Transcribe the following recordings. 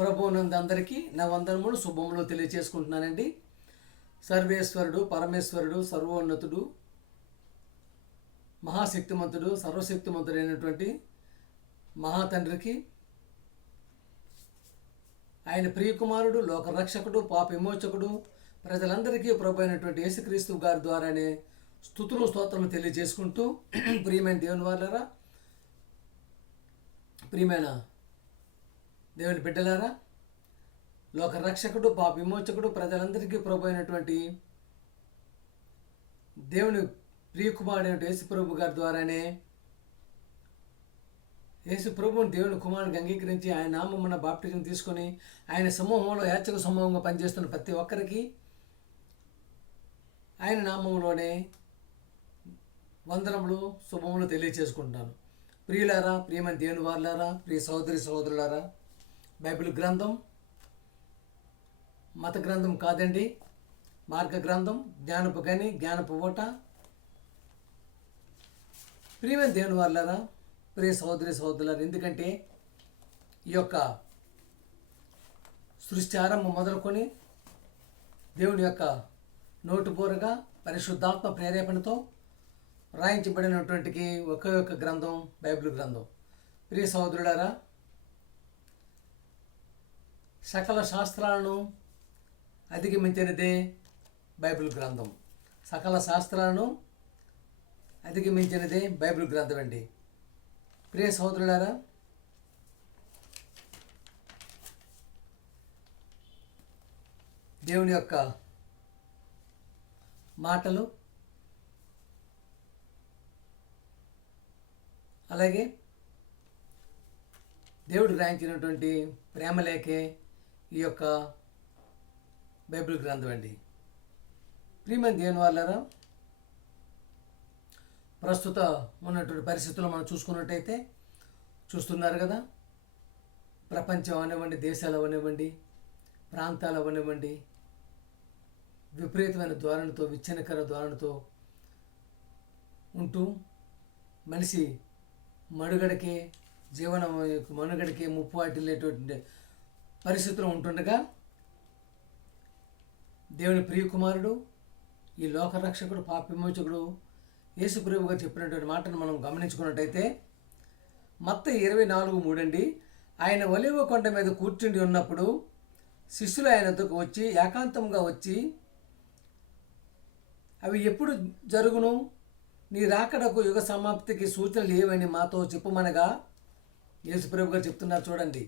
ప్రభువునందు అందరికీ నా వందనములు శుభములు తెలియజేసుకుంటున్నానండి. సర్వేశ్వరుడు, పరమేశ్వరుడు, సర్వోన్నతుడు, మహాశక్తిమంతుడు, సర్వశక్తిమంతుడైనటువంటి మహాతండ్రికి, ఆయన ప్రియకుమారుడు, లోకరక్షకుడు, పాప విమోచకుడు, ప్రజలందరికీ ప్రభు అయినటువంటి యేసుక్రీస్తు గారి ద్వారానే స్తుతులు స్తోత్రము తెలియజేసుకుంటూ, ప్రియమైన దేవుని వాళ్ళారా, ప్రియమైన దేవుని బిడ్డలారా, లోకరక్షకుడు, పాప విమోచకుడు, ప్రజలందరికీ ప్రభు అయినటువంటి దేవుని ప్రియకుమారుడైన యేసు ప్రభు గారి ద్వారానే యేసు ప్రభువుని దేవుని కుమారుడికి అంగీకరించి ఆయన నామమున బాప్టిజం తీసుకొని ఆయన సమూహంలో యాచక సమూహంగా పనిచేస్తున్న ప్రతి ఒక్కరికి ఆయన నామంలోనే వందనములు శుభములు తెలియచేసుకుంటున్నాను. ప్రియులారా, ప్రియమైన దేవుని వారులారా, ప్రియ సహోదరి సహోదరులారా, బైబిల్ గ్రంథం మత గ్రంథం కాదండి, మార్గ గ్రంథం, జ్ఞానపు గని, జ్ఞానపు ఓట. ప్రియమైన దేవుని వారులారా, ప్రియ సహోదరి సహోదరులారా, ఎందుకంటే ఈ యొక్క సృష్టి ఆరంభం మొదలుకొని దేవుని యొక్క నోటుబోరగా పరిశుద్ధాత్మ ప్రేరేపణతో రాయించబడినటువంటి ఒకే ఒక్క గ్రంథం బైబిల్ గ్రంథం. ప్రియ సహోదరులారా, సకల శాస్త్రాలను అధిగమించినదే బైబిల్ గ్రంథం. సకల శాస్త్రాలను అధిగమించినదే బైబిల్ గ్రంథం అండి. ప్రియ సహోదరులారా, దేవుని యొక్క మాటలు, అలాగే దేవుడు రాయించినటువంటి ప్రేమలేఖే ఈ యొక్క బైబిల్ గ్రంథం అండి. ప్రియమైన దేవుని వాళ్ళారా, ప్రస్తుత ఉన్నటువంటి పరిస్థితుల్లో మనం చూసుకున్నట్టయితే చూస్తున్నారు కదా, ప్రపంచం అవనివ్వండి, దేశాలు అవనివ్వండి, ప్రాంతాలు అవనివ్వండి, విపరీతమైన ధోరణితో, విచ్ఛిన్నకర ధోరణితో ఉంటూ మనిషి మనుగడకే, జీవనం మనుగడకే ముప్పు వాటిల్లేటువంటి పరిస్థితులు ఉంటుండగా దేవుని ప్రియకుమారుడు, ఈ లోకరక్షకుడు, పాప విమోచకుడు యేసు ప్రభువుగా చెప్పినటువంటి మాటను మనం గమనించుకున్నట్టయితే మత్తయి 24:3 అండి. ఆయన ఒలీవ కొండ మీద కూర్చుండి ఉన్నప్పుడు శిష్యులు ఆయన వద్దకు వచ్చి ఏకాంతంగా వచ్చి, అవి ఎప్పుడు జరుగును, నీ రాకడకు యుగ సమాప్తికి సూచనలు ఏవని మాతో చెప్పమనగా యేసు ప్రభు గారు చెప్తున్నారు. చూడండి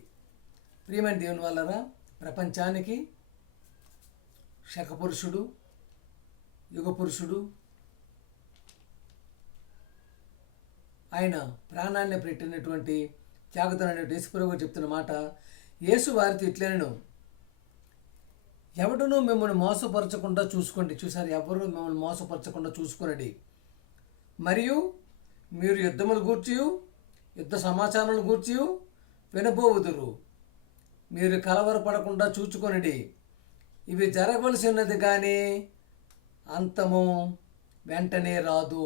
ప్రియమైన దేవుని వాళ్ళరా, ప్రపంచానికి శకపురుషుడు, యుగ పురుషుడు, ఆయన ప్రాణాన్ని పెట్టినటువంటి త్యాగతనటువంటి యేసు ప్రభు గారు చెప్తున్న మాట, యేసు వారితో ఇట్లనెను, ఎవడునూ మిమ్మల్ని మోసపరచకుండా చూసుకోండి. చూసారు, ఎవరు మిమ్మల్ని మోసపరచకుండా చూసుకోనండి. మరియు మీరు యుద్ధములు గూర్చి, యుద్ధ సమాచారాలను గూర్చి వినబోవుదురు. మీరు కలవరపడకుండా చూచుకొనిడి. ఇవి జరగవలసి ఉన్నది కానీ అంతము వెంటనే రాదు.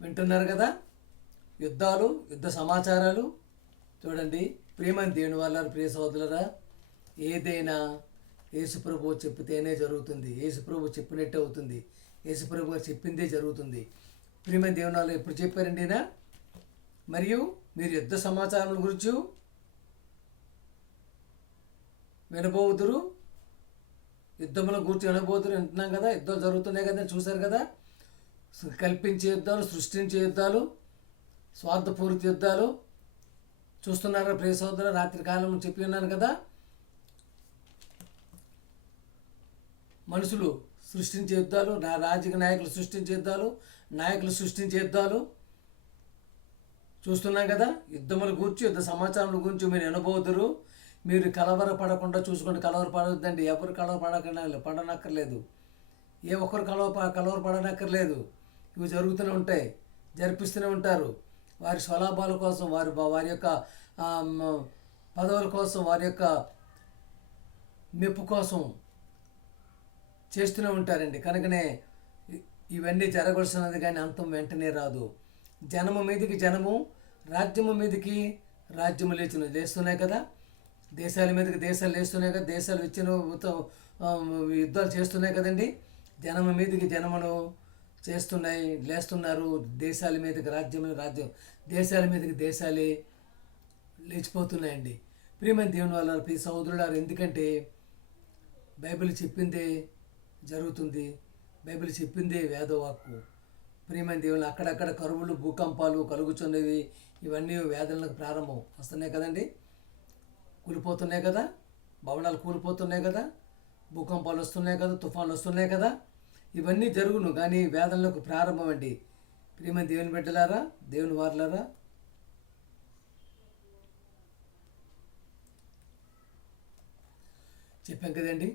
వింటున్నారు కదా, యుద్ధాలు, యుద్ధ సమాచారాలు. చూడండి ప్రియమైన దేవుని వాళ్ళ, ప్రియ సోదరులారా, ఏదైనా యేసుప్రభు చెప్పితేనే జరుగుతుంది. యేసుప్రభు చెప్పినట్టే అవుతుంది. యేసుప్రభు గారు చెప్పిందే జరుగుతుంది. ప్రియమైన దేవుని వాళ్ళు ఎప్పుడు చెప్పారండి ఈయన, మరియు మీరు యుద్ధ సమాచారం గురించి వినబోతురు, యుద్ధముల గురించి వినబోతురు. వింటున్నాం కదా, యుద్ధాలు జరుగుతున్నాయి కదా, చూశారు కదా, కల్పించే యుద్ధాలు, సృష్టించే యుద్ధాలు, స్వార్థపూరిత యుద్ధాలు చూస్తున్నారా ప్రియ సోదర. రాత్రి కాలం చెప్పి ఉన్నాను కదా, మనుషులు సృష్టించే యుద్ధాలు, రాజకీయ నాయకులు సృష్టించే యుద్ధాలు, నాయకులు సృష్టించే యుద్ధాలు చూస్తున్నాం కదా. యుద్ధముల గురించి, యుద్ధ సమాచారం గురించి మీరు వినబోతురు. మీరు కలవరపడకుండా చూసుకోండి. కలవరపడొద్దండి, ఎవరు పడనక్కర్లేదు, ఏ ఒక్కరు కలవరపడనక్కర్లేదు. ఇవి జరుగుతూనే ఉంటాయి, జరిపిస్తూనే ఉంటారు. వారి స్వలాభాల కోసం, వారి యొక్క పదవుల కోసం, వారి యొక్క మెప్పు కోసం చేస్తూనే ఉంటారండి. కనుకనే ఇవన్నీ జరగవలసినది కానీ అంతం వెంటనే రాదు. జనము మీదకి జనము, రాజ్యము మీదకి రాజ్యము లేస్తున్నాయి కదా. దేశాల మీదకి దేశాలు లేస్తున్నాయి కదా, దేశాలు వచ్చిన యుద్ధాలు చేస్తున్నాయి కదండి. జనం మీదకి జనమును చేస్తున్నాయి, లేస్తున్నారు. దేశాల మీదకి రాజ్యం, దేశాల మీదకి దేశాలే లేచిపోతున్నాయండి. ప్రియమైన దేవుని వల్ల ప్రియ సహోదరులారు, ఎందుకంటే బైబిల్ చెప్పిందే జరుగుతుంది, బైబిల్ చెప్పిందే వేదవాక్కు. ప్రియమైన దేవుని అక్కడక్కడ కరువులు భూకంపాలు కలుగుతున్నవి, ఇవన్నీ వేదనలకు ప్రారంభం వస్తున్నాయి కదండి. కూలిపోతున్నాయి కదా, భవనాలు కూలిపోతున్నాయి కదా, భూకంపాలు వస్తున్నాయి కదా, తుఫాన్లు వస్తున్నాయి కదా, ఇవన్నీ జరుగును. కానీ వేదనలకు ప్రారంభం అండి. ప్రియమైన దేవుని బిడ్డలారా, దేవుని వారులారా, చెప్పాం కదండి.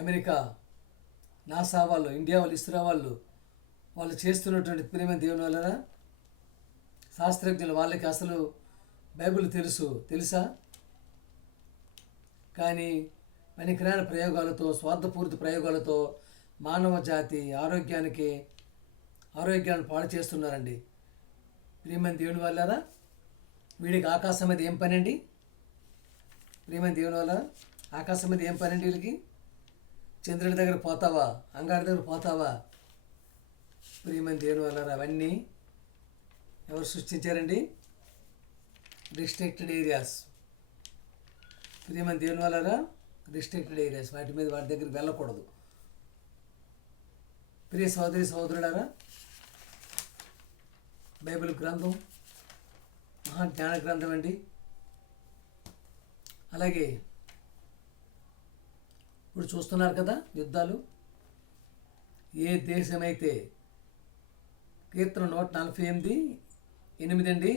అమెరికా నాసా వాళ్ళు, ఇండియా వాళ్ళు, ఇస్రో వాళ్ళు చేస్తున్నటువంటి ప్రియమైన దేవుని వలన శాస్త్రజ్ఞులు, వాళ్ళకి అసలు బైబిల్ తెలుసా? కానీ పనికిరాని ప్రయోగాలతో, స్వార్థపూరిత ప్రయోగాలతో మానవ జాతి ఆరోగ్యాన్ని పాడు చేస్తున్నారండి. ప్రియమైన దేవుని వల్ల వీడికి ఆకాశం మీద ఏం పని అండి? ప్రియమైన దేవుని వల్ల ఆకాశం మీద ఏం పని అండి వీళ్ళకి? చంద్రుడి దగ్గర పోతావా, అంగాడి దగ్గర పోతావా? ప్రియమైన దేవుని వల్ల అవన్నీ ఎవరు సృష్టించారండి? Restricted areas. ప్రియమైన దేవుని వల్ల రిస్ట్రిక్టెడ్ ఏరియాస్, వాటి దగ్గరికి వెళ్ళకూడదు. ప్రియ సహోదరులారా, బైబిల్ గ్రంథం మహా జ్ఞాన గ్రంథం అండి. అలాగే ఇప్పుడు చూస్తున్నారు కదా యుద్ధాలు. ఏ దేశమైతే కీర్తన 148:8 అండి,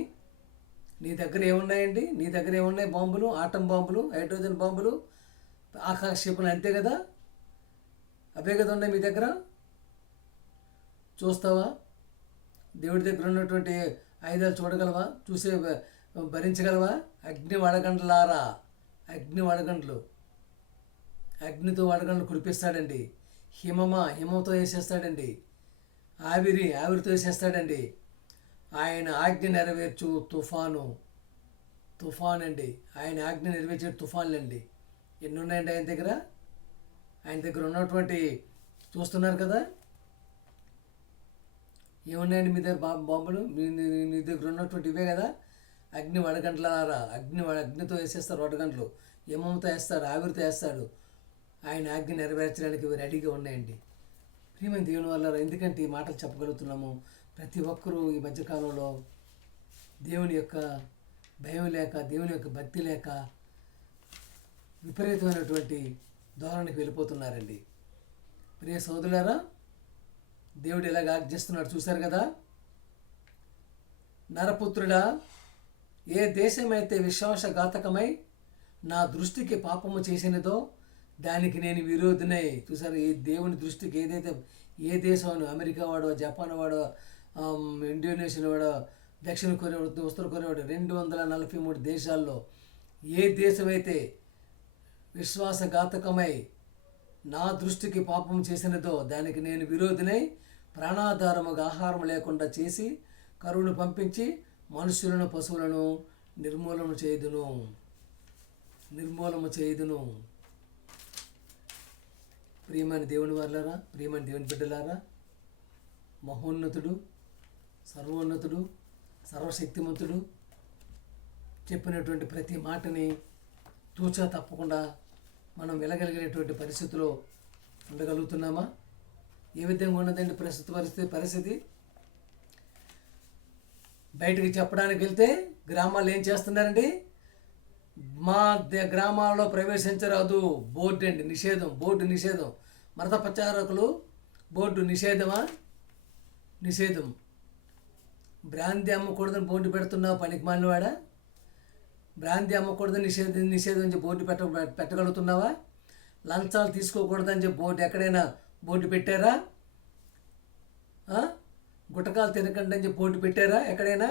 నీ దగ్గర ఏమున్నాయండి? నీ దగ్గర ఏమున్నాయి? బాంబులు, ఆటం బాంబులు, హైడ్రోజన్ బాంబులు, ఆకాశ క్షిపణులు, అంతే కదా, అవే కదా ఉన్నాయి మీ దగ్గర. చూస్తావా? దేవుడి దగ్గర ఉన్నటువంటి ఆయుధాలు చూడగలవా? భరించగలవా? అగ్ని వడగండ్లు, అగ్నితో వడగండ్లు కురిపిస్తాడండి. హిమంతో వేసేస్తాడండి. ఆవిరితో వేసేస్తాడండి. ఆయన ఆజ్ఞ నెరవేర్చు తుఫాను అండి. ఆయన ఆజ్ఞ నెరవేర్చే తుఫాన్లు అండి. ఎన్ని ఉన్నాయండి ఆయన దగ్గర? ఆయన దగ్గర ఉన్నటువంటి చూస్తున్నారు కదా, ఏమున్నాయండి మీ దగ్గర? బాంబులు మీ దగ్గర ఉన్నటువంటి ఇవే కదా. అగ్నితో వేసేస్తారు వడగండ్లు, హిమంతో వేస్తాడు, ఆవిరితో వేస్తాడు. ఆయన ఆజ్ఞ నెరవేర్చడానికి ఇవి రెడీగా ఉన్నాయండి. ప్రియమైన దేవుని వల్ల ఎందుకంటే ఈ మాటలు చెప్పగలుగుతున్నాము? ప్రతి ఒక్కరూ ఈ మధ్యకాలంలో దేవుని యొక్క భయం లేక, దేవుని యొక్క భక్తి లేక విపరీతమైనటువంటి ధోరణికి వెళ్ళిపోతున్నారండి. ప్రియ సోదరులారా, దేవుడు ఎలాగ ఆజ్ఞిస్తున్నాడు చూశారు కదా. నరపుత్రుడా, ఏ దేశమైతే విశ్వాసఘాతకమై నా దృష్టికి పాపము చేసినదో దానికి నేను విరోధినై. చూసారు, ఈ దేవుని దృష్టికి ఏ దేశం, అమెరికా వాడో, జపాన్ వాడో, ఇండోనేషియా వాడో, దక్షిణ కొరియా వాడు, ఉత్తర కొరియా వాడు, 243 దేశాల్లో ఏ దేశమైతే విశ్వాసఘాతకమై నా దృష్టికి పాపం చేసినదో దానికి నేను విరోధినై ప్రాణాధారముగా ఆహారం లేకుండా చేసి కరువును పంపించి మనుషులను పశువులను నిర్మూలన చేయుదును. ప్రియమైన దేవుని వారులారా, ప్రియమైన దేవుని బిడ్డలారా, మహోన్నతుడు, సర్వోన్నతుడు, సర్వశక్తిమంతుడు చెప్పినటువంటి ప్రతి మాటని తూచా తప్పకుండా మనం వెళ్ళగలిగినటువంటి పరిస్థితిలో ఉండగలుగుతున్నామా? ఏ విధంగా ఉన్నదండి పరిస్థితి? బయటకు చెప్పడానికి వెళ్తే గ్రామాల్లో ఏం చేస్తున్నారండి? మా గ్రామాల్లో ప్రవేశించరాదు బోర్డు అండి, నిషేధం. మత ప్రచారకులు బోర్డు నిషేధం. బ్రాంతి అమ్మకూడదని బోర్డు పెడుతున్నావు పనికి మాలినవాడా? బ్రాంతి అమ్మకూడదని నిషేధం చెప్పి బోర్డు పెట్టగలుగుతున్నావా? లంచాలు తీసుకోకూడదని చెప్పి ఎక్కడైనా బోర్డు పెట్టారా? గుటకాలు తినకండి అని చెప్పి బోర్డు పెట్టారా? ఎక్కడైనా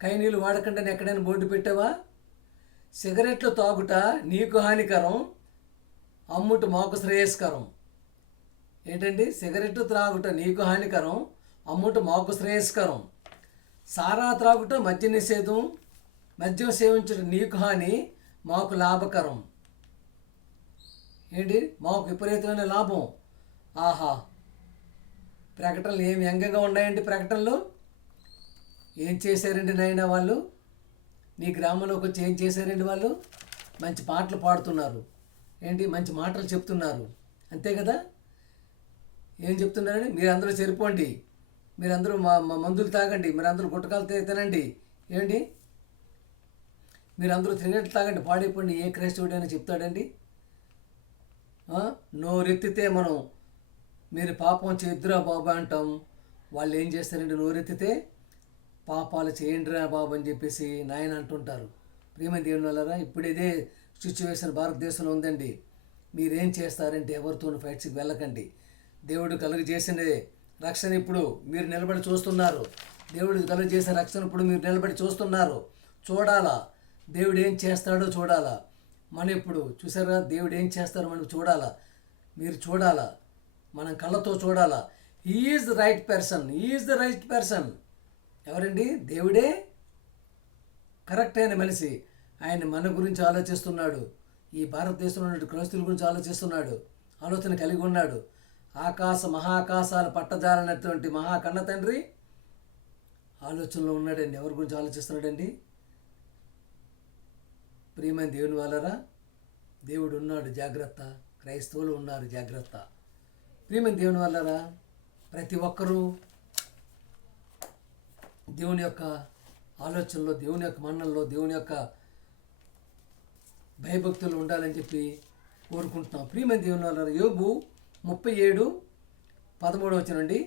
కైనీళ్ళు వాడకండి అని ఎక్కడైనా బోర్డు పెట్టావా? సిగరెట్లు తాగుట నీకు హానికరం, అమ్ముట మాకు శ్రేయస్కరం. ఏంటండి? సిగరెట్లు త్రాగుట నీకు హానికరం, అమ్ముట మాకు శ్రేయస్కరం. సారా త్రాగుట మద్య నిషేధం, మద్యం సేవించడం నీకు హాని, మాకు లాభకరం. ఏంటి? మాకు విపరీతమైన లాభం. ఆహా, ప్రకటనలు ఏం వ్యంగ్యంగా ఉన్నాయండి. ప్రకటనలు ఏం చేశారండి నాయన వాళ్ళు? నీ గ్రామంలోకి వచ్చి ఏం చేశారండి వాళ్ళు? మంచి పాటలు పాడుతున్నారు, ఏంటి మంచి మాటలు చెప్తున్నారు, అంతే కదా. ఏం చెప్తున్నారండి? మీరందరూ చెరిపోండి, మీరందరూ మా మందులు తాగండి, మీరందరూ గుట్టకాలు తినండి, ఏంటి మీరందరూ తినేట్లు తాగండి, పాడైపోండి. ఏ క్రైస్తవుడు అని చెప్తాడండి? నోరెత్తితే మనం మీరు పాపం చేద్దురా బాబు అంటాం. వాళ్ళు ఏం చేస్తారండి? నోరెత్తితే పాపాలు చేయండిరా బాబు అని చెప్పేసి నాయన అంటుంటారు. ప్రియమైన దేవుని వల్లరా ఇప్పుడు ఇదే సిచ్యువేషన్ భారతదేశంలో ఉందండి. మీరేం చేస్తారంటే ఎవరితో ఫైట్స్కి వెళ్ళకండి. దేవుడు కలుగు చేసినదే రక్షణ ఇప్పుడు మీరు నిలబడి చూస్తున్నారు. దేవుడు కలుగు చేసే రక్షణ ఇప్పుడు మీరు నిలబడి చూస్తున్నారు. చూడాలా దేవుడు ఏం చేస్తాడో చూడాలా. మనం ఇప్పుడు చూసారా దేవుడు ఏం చేస్తారో మనం చూడాలా. మీరు చూడాలా, మనం కళ్ళతో చూడాలా. Is the right person, is the right person. ఎవరండి? దేవుడే కరెక్ట్ అయిన మనిషి. ఆయన మన గురించి ఆలోచిస్తున్నాడు. ఈ భారతదేశంలో ఉన్న క్రైస్తవుల గురించి ఆలోచిస్తున్నాడు, ఆలోచన కలిగి ఉన్నాడు. మహాకాశాలు పట్టజాలన్నటువంటి మహాకన్న తండ్రి ఆలోచనలో ఉన్నాడండి. ఎవరి గురించి ఆలోచిస్తున్నాడండి? ప్రియమైన దేవుని వాళ్ళరా, దేవుడు ఉన్నాడు, జాగ్రత్త. క్రైస్తవులు ఉన్నారు, జాగ్రత్త. ప్రియమైన దేవుని వాళ్ళరా, ప్రతి ఒక్కరూ దేవుని యొక్క ఆలోచనలో, దేవుని యొక్క మన్నల్లో, దేవుని యొక్క భయభక్తులు ఉండాలని చెప్పి కోరుకుంటున్నాం. ప్రియమైన దేవుని వాళ్ళరా, యోబు 37:13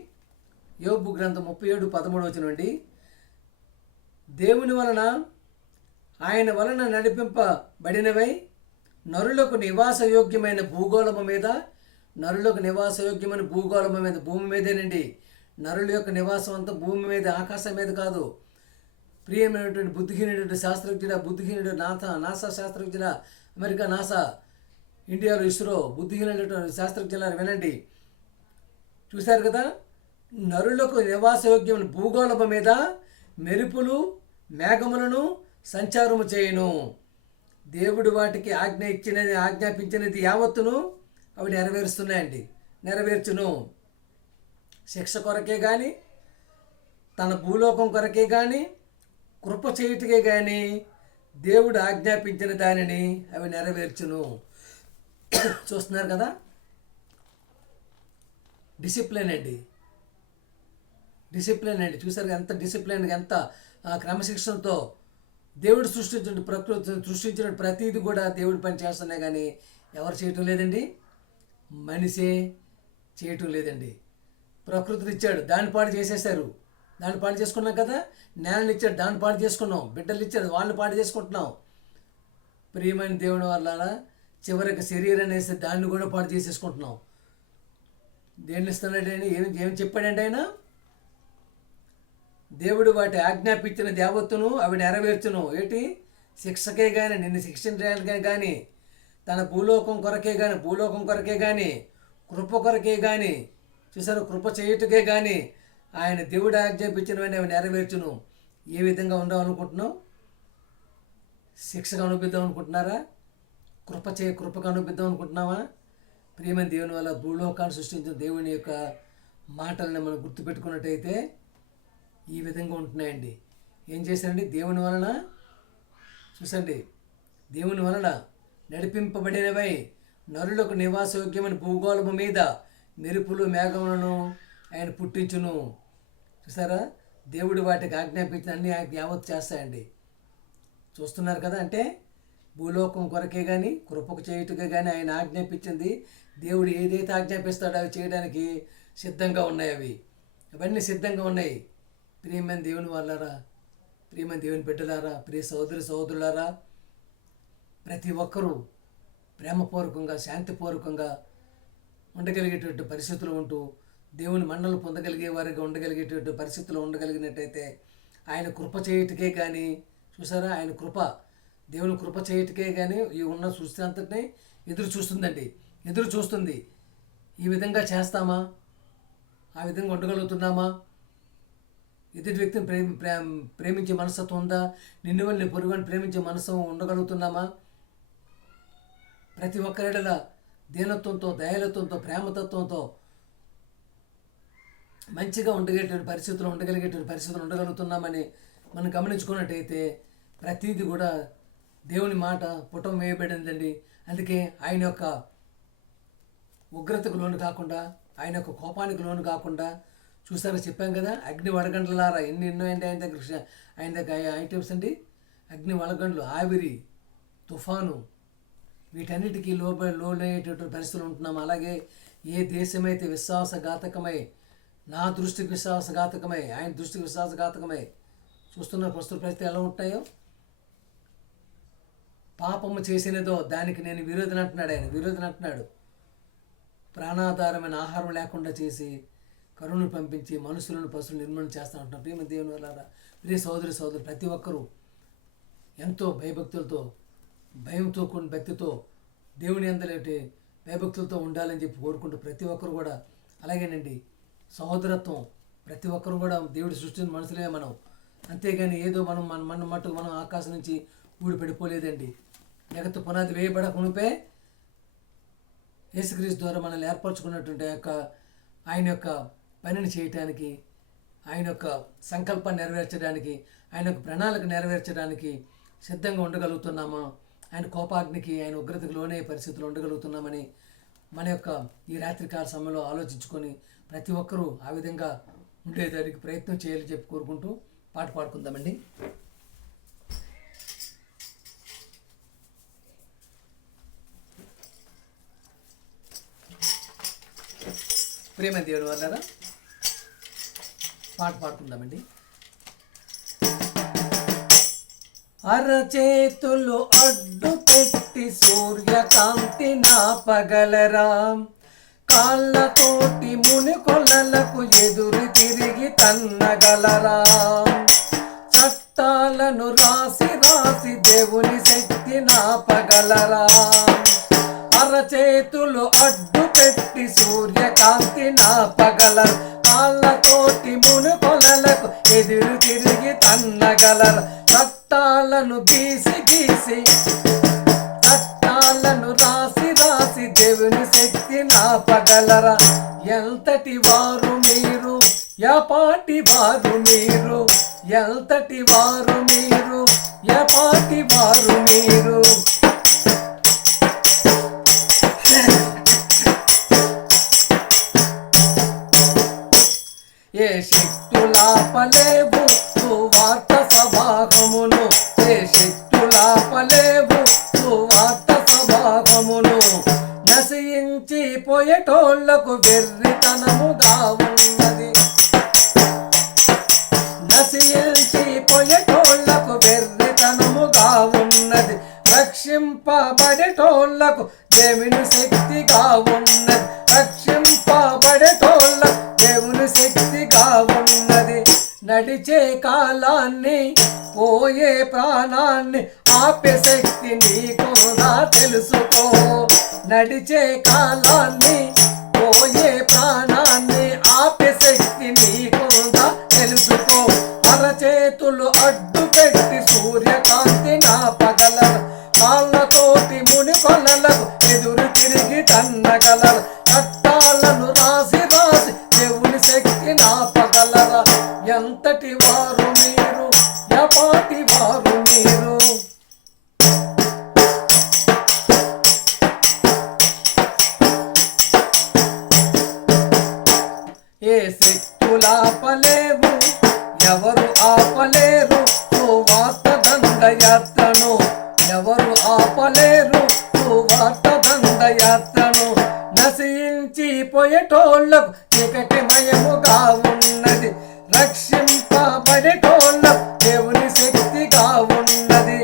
యోబు గ్రంథం 37:13 దేవుని వలన ఆయన వలన నడిపింపబడినవై నరులకు నివాసయోగ్యమైన భూగోళము మీద, నరులకు నివాసయోగ్యమైన భూగోళము మీద, భూమి మీదేనండి. నరుల యొక్క నివాసం అంతా భూమి మీద, ఆకాశం మీద కాదు. ప్రియమైనటువంటి బుద్ధిహీనుడు శాస్త్రజ్ఞుడ, బుద్ధిహీనుడు నాసా శాస్త్రజ్ఞుడ, అమెరికా నాసా, ఇండియాలో ఇస్రో, బుద్ధిహీనుడైనటువంటి శాస్త్రజ్ఞులను వినండి. చూశారు కదా, నరులకు నివాసయోగ్యమైన భూగోళము మీద మెరుపులు మేఘములను సంచారము చేయను. దేవుడు వాటికి ఆజ్ఞాపించినది యావత్తును అవి నెరవేరుస్తున్నాయండి, నెరవేర్చును. శిక్ష కొరకే కానీ, తన భూలోకం కొరకే కానీ, కృప చేయుటకే కానీ దేవుడు ఆజ్ఞాపించిన దానిని అవి నెరవేర్చును. చూస్తున్నారు కదా, డిసిప్లిన్ అండి. చూసారు ఎంత డిసిప్లిన్గా, ఎంత క్రమశిక్షణతో దేవుడు ప్రకృతి సృష్టించిన ప్రతిదీ కూడా దేవుడి పని చేస్తున్నాయి. కానీ ఎవరు చేయటం లేదండి? మనిషే చేయటం లేదండి. ప్రకృతిని ఇచ్చాడు, దాన్ని పాడు చేసేసారు. దాన్ని పాడు చేసుకున్నాం కదా. నేలని ఇచ్చాడు, దాన్ని పాడు చేసుకున్నాం. బిడ్డలు ఇచ్చాడు, వాళ్ళని పాడు చేసుకుంటున్నాం. ప్రియమైన దేవుని వల్ల చివరికి శరీరాన్ని వేస్తే దాన్ని కూడా పాడు చేసేసుకుంటున్నాం. దేన్ని ఇస్తున్నాడండి? ఏమి చెప్పాడండి ఆయన? దేవుడు వాటి ఆజ్ఞాపించిన దేవతను అవి నెరవేర్చును. ఏంటి? శిక్షకే కానీ, నిన్ను శిక్షించడానికే కానీ, తన భూలోకం కొరకే కానీ, కృప కొరకే కానీ, చూసారు, కృప చేయుటకే కానీ ఆయన దేవుడు ఆజ్ఞాపించినవన్నీ అవి నెరవేర్చును. ఏ విధంగా ఉండాలనుకుంటున్నాం? శిక్షగా అనుభవిద్దాం అనుకుంటున్నారా? కృపకు అనుభవిద్దాం అనుకుంటున్నావా? ప్రియమైన దేవుని వల్ల భూలోకాన్ని సృష్టించిన దేవుని యొక్క మాటలను మనం గుర్తుపెట్టుకున్నట్టయితే ఈ విధంగా ఉంటున్నాయండి. ఏం చేశారండి? దేవుని వలన, చూసండి, దేవుని వలన నడిపింపబడినవై నరులకు నివాసయోగ్యమైన భూగోళము మీద మెరుపులు మేఘములను ఆయన పుట్టించును. చూసారా, దేవుడు వాటికి ఆజ్ఞాపించిన అన్ని యావత్ చేస్తాయండి. చూస్తున్నారు కదా, అంటే భూలోకం కొరకే కానీ, కృపకు చేయుటకే కానీ ఆయన ఆజ్ఞాపించింది. దేవుడు ఏదైతే ఆజ్ఞాపిస్తాడో అవి చేయడానికి సిద్ధంగా ఉన్నాయి. అవన్నీ సిద్ధంగా ఉన్నాయి. ప్రియమైన దేవుని వాళ్ళారా, ప్రియమైన దేవుని బిడ్డలారా, ప్రియ సోదరులారా, ప్రతి ఒక్కరూ ప్రేమపూర్వకంగా, శాంతిపూర్వకంగా ఉండగలిగేటువంటి పరిస్థితులు ఉంటూ దేవుని మన్నలు పొందగలిగే వారిగా ఉండగలిగేటువంటి పరిస్థితులు ఉండగలిగినట్టయితే ఆయన కృప చేయుటకే కానీ, చూసారా, ఆయన కృప, దేవుని కృప చేయుటకే కానీ ఈ ఉన్న సృష్టి అంతటినీ ఎదురు చూస్తుంది. ఈ విధంగా చేస్తామా? ఆ విధంగా ఉండగలుగుతున్నామా? ఎదుటి వ్యక్తిని ప్రేమించే మనస్తత్వం ఉందా? నిన్ను వల్ల పొరుగుని ప్రేమించే మనసు ఉండగలుగుతున్నామా? ప్రతి ఒక్కరిడల దీనత్వంతో, దయాలత్వంతో, ప్రేమతత్వంతో మంచిగా ఉండగలిగేటువంటి పరిస్థితులు ఉండగలుగుతున్నామని మనం గమనించుకున్నట్టయితే ప్రతిదీ కూడా దేవుని మాట పుటం వేయబడిందండి. అందుకే ఆయన యొక్క ఉగ్రతకు లోను కాకుండా, ఆయన యొక్క కోపానికి లోను కాకుండా, చూసారా చెప్పాం కదా, అగ్ని వడగండ్లారా ఎన్నో ఏంటి ఆయన దగ్గర ఐటమ్స్ అండి. అగ్ని వడగండ్లు, ఆవిరి, తుఫాను, వీటన్నిటికీ లోనయ్యేటటువంటి పరిస్థితులు ఉంటున్నాము. అలాగే ఏ దేశమైతే విశ్వాసఘాతకమై, నా దృష్టికి విశ్వాసఘాతకమై, ఆయన దృష్టికి విశ్వాసఘాతకమై చూస్తున్న ప్రస్తుత పరిస్థితి ఎలా ఉంటాయో, పాపము చేసినదో దానికి నేను విరోధన అంటున్నాడు. ప్రాణాధారమైన ఆహారం లేకుండా చేసి కరుణను పంపించి మనుషులను పశువులను నిర్మూలన చేస్తా ఉంటున్నారు. ప్రేమ దేవుని వల్ల ప్రియ సోదరు ప్రతి ఒక్కరూ ఎంతో భయభక్తులతో, భయంతో కూడిన భక్తితో, దేవుని అందరి భయభక్తులతో ఉండాలని చెప్పి కోరుకుంటూ ప్రతి ఒక్కరు కూడా అలాగేనండి. సహోదరత్వం, ప్రతి ఒక్కరు కూడా దేవుడు సృష్టించిన మనుషులే మనం. అంతేగాని ఏదో మన మట్టుకు మనం ఆకాశం నుంచి ఊడి పడిపోలేదండి. జగత్తు పునాది వేయబడక మునిపే యేసుక్రీస్తు ద్వారా మనల్ని ఏర్పరచుకున్నటువంటి ఆయన యొక్క పనిని చేయటానికి, ఆయన యొక్క సంకల్పాన్ని నెరవేర్చడానికి, ఆయన యొక్క ప్రణాళిక నెరవేర్చడానికి సిద్ధంగా ఉండగలుగుతున్నామా? ఆయన కోపాగ్నికి, ఆయన ఉగ్రతకు లోనే పరిస్థితులు ఉండగలుగుతున్నామని మన యొక్క ఈ రాత్రికాల సమయంలో ఆలోచించుకొని ప్రతి ఒక్కరూ ఆ విధంగా ఉండేదానికి ప్రయత్నం చేయాలని చెప్పి కోరుకుంటూ పాట పాడుకుందామండి. ప్రేమ దేవుని వల్ల పాట పాడుకుందామండి. అరచేతులు అడ్డు పెట్టి సూర్యకాంతి నాపగలరా? కాళ్ళతోటి మునికొలలకు ఎదురు తిరిగి తన్నగలరా? చట్టాలను రాసి దేవుని శక్తి నాపగలరా? అరచేతులు అడ్డు పెట్టి సూర్యకాంతి నాపగలరు. కాళ్ళతోటి మునికొలలకు ఎదురు తిరిగి తన్నగలరా? చట్టాలను చట్టాలను రాసి దేవుని శక్తి నాపగలరా? ఎంతటి వారు మీరు, ఎపాటి వారు మీరు, ఎంతటి వారు మీరు, ఎపాటి వారు మీరు. ఏ శక్తులాపలేవు సువార్త సభాగమును, ఏ శక్తులాపలేవు సువార్త సభాగమును. నశించి పోయేటోళ్లకు వెర్రితనముగా ఉన్నది, నశించి పోయేటోళ్లకు వెర్రితనముగా ఉన్నది. రక్షింపబడేటోళ్లకు దేవుని శక్తిగా ఉన్నది, రక్షింపబడేటోళ్లకు దేవుని శక్తిగా ఉన్నది. నడిచే కాలాన్ని, పోయే ప్రాణాన్ని ఆపే శక్తి నీకుదా తెలుసుకో. నడిచే కాలాన్ని, పోయే ప్రాణాన్ని ఆపే శక్తి నీకుదా తెలుసుకో. అరచేతులు అడ్డు పెట్టి సూర్యకాంతి నాపగలరు. కాళ్ళతోటి మునికొలలకు ఎదురు తిరిగి తన్నగలరు. చట్టాలను రాసి దేవుని శక్తి నాపగలరా? ఎంతటి వారు మీరు, ఎపాటి వారు మీరు. ఏ శక్తులాపలేవు, ఎవరు ఆపలేరు సువార్త దండయాత్రను, ఎవరు ఆపలేరు సువార్త దండయాత్రను. నశించి పోయేటోళ్లకు చీకటిమయముగా ఉన్నది, రక్షింపబడేటోళ్లకు దేవుని శక్తిగా ఉన్నది.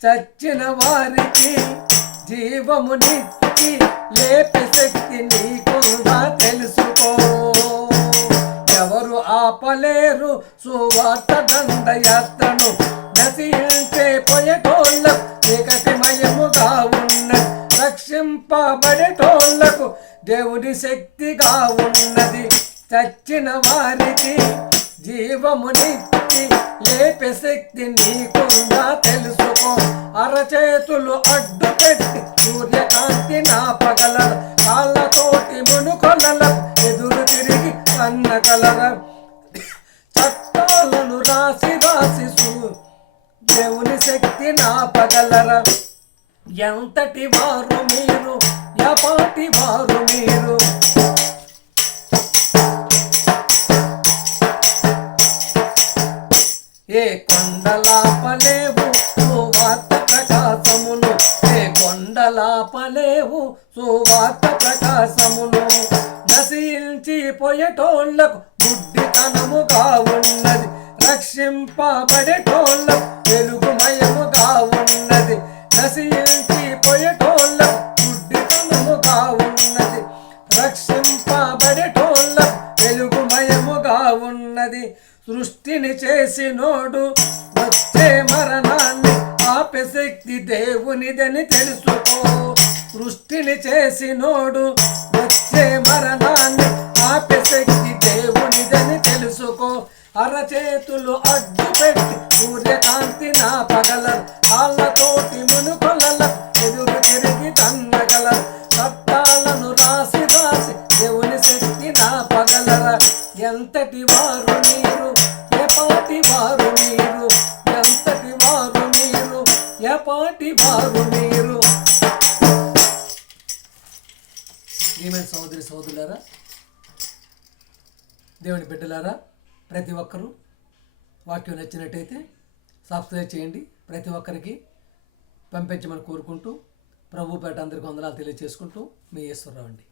చచ్చిన వారికి జీవమునిచ్చి లేపే శక్తి నీకుందా తెలుసుకో. ఎవరు ఆపలేరు సువార్త దండయాత్రను. నశించే పోయేటోళ్లకు చీకటిమయముగా ఉన్నది, రక్షింపబడేటోళ్లకు దేవుని శక్తిగా ఉన్నది. చచ్చిన వారికి జీవమునిచ్చి లేపే శక్తి నీకుందా తెలుసుకో. అరచేతులు అడ్డు పెట్టి సూర్యకాంతి నాపగలర, కాళ్ళతోటి మునుకొలల ఎదురు తిరిగి అన్నగలర, చట్టాలను రాసి రాసి దేవుని శక్తి నాపగలర. ఎంతటి వారు మీరు, ఎపాటి వారు మీరు. ఏ కొండలాపలేవు సువార్త ప్రకాశమును, ఏ కొండలాపలేవు సువార్త ప్రకాశమును. నశించి పోయేటోళ్లకు గుడ్డితనముగా ఉన్నది, రక్షింపబడేటోళ్లకు వెలుగుమయముగా ఉన్నది. నశించి పోయేటోళ్లకు గుడ్డితనముగా ఉన్నది, రక్షింపబడేటోళ్లకు వెలుగుమయముగా ఉన్నది. సృష్టిని చేసినోడు వచ్చే మరణాన్ని ఆపే శక్తి దేవునిదని తెలుసుకో. సృష్టిని చేసినోడు వచ్చే మరణాన్ని ఆపే శక్తి దేవునిదని తెలుసుకో. అరచేతులు అడ్డు పెట్టి సూర్యకాంతి నాపగలరు, కాళ్ళతోటి మునుకొలల ఎదురు తిరిగి తన్నగలరు, చట్టాలను రాసి రాసి దేవుని శక్తి నాపగలర. ఎంతటి వారు మీరు, ఎపాటి వారు మీరు. ఎంతటి వారు మీరు, ఎపాటి వారు మీరు. ప్రియమైన సహోదరి సహోదరులారా, దేవుని బిడ్డలారా, ప్రతి ఒక్కరూ వాక్యం నచ్చినట్టయితే సబ్స్క్రైబ్ చేయండి. ప్రతి ఒక్కరికి పంపించమని కోరుకుంటూ ప్రభుపేట అందరికీ వందనాలు తెలియజేసుకుంటూ మీ ఈశ్వరరావు అండి.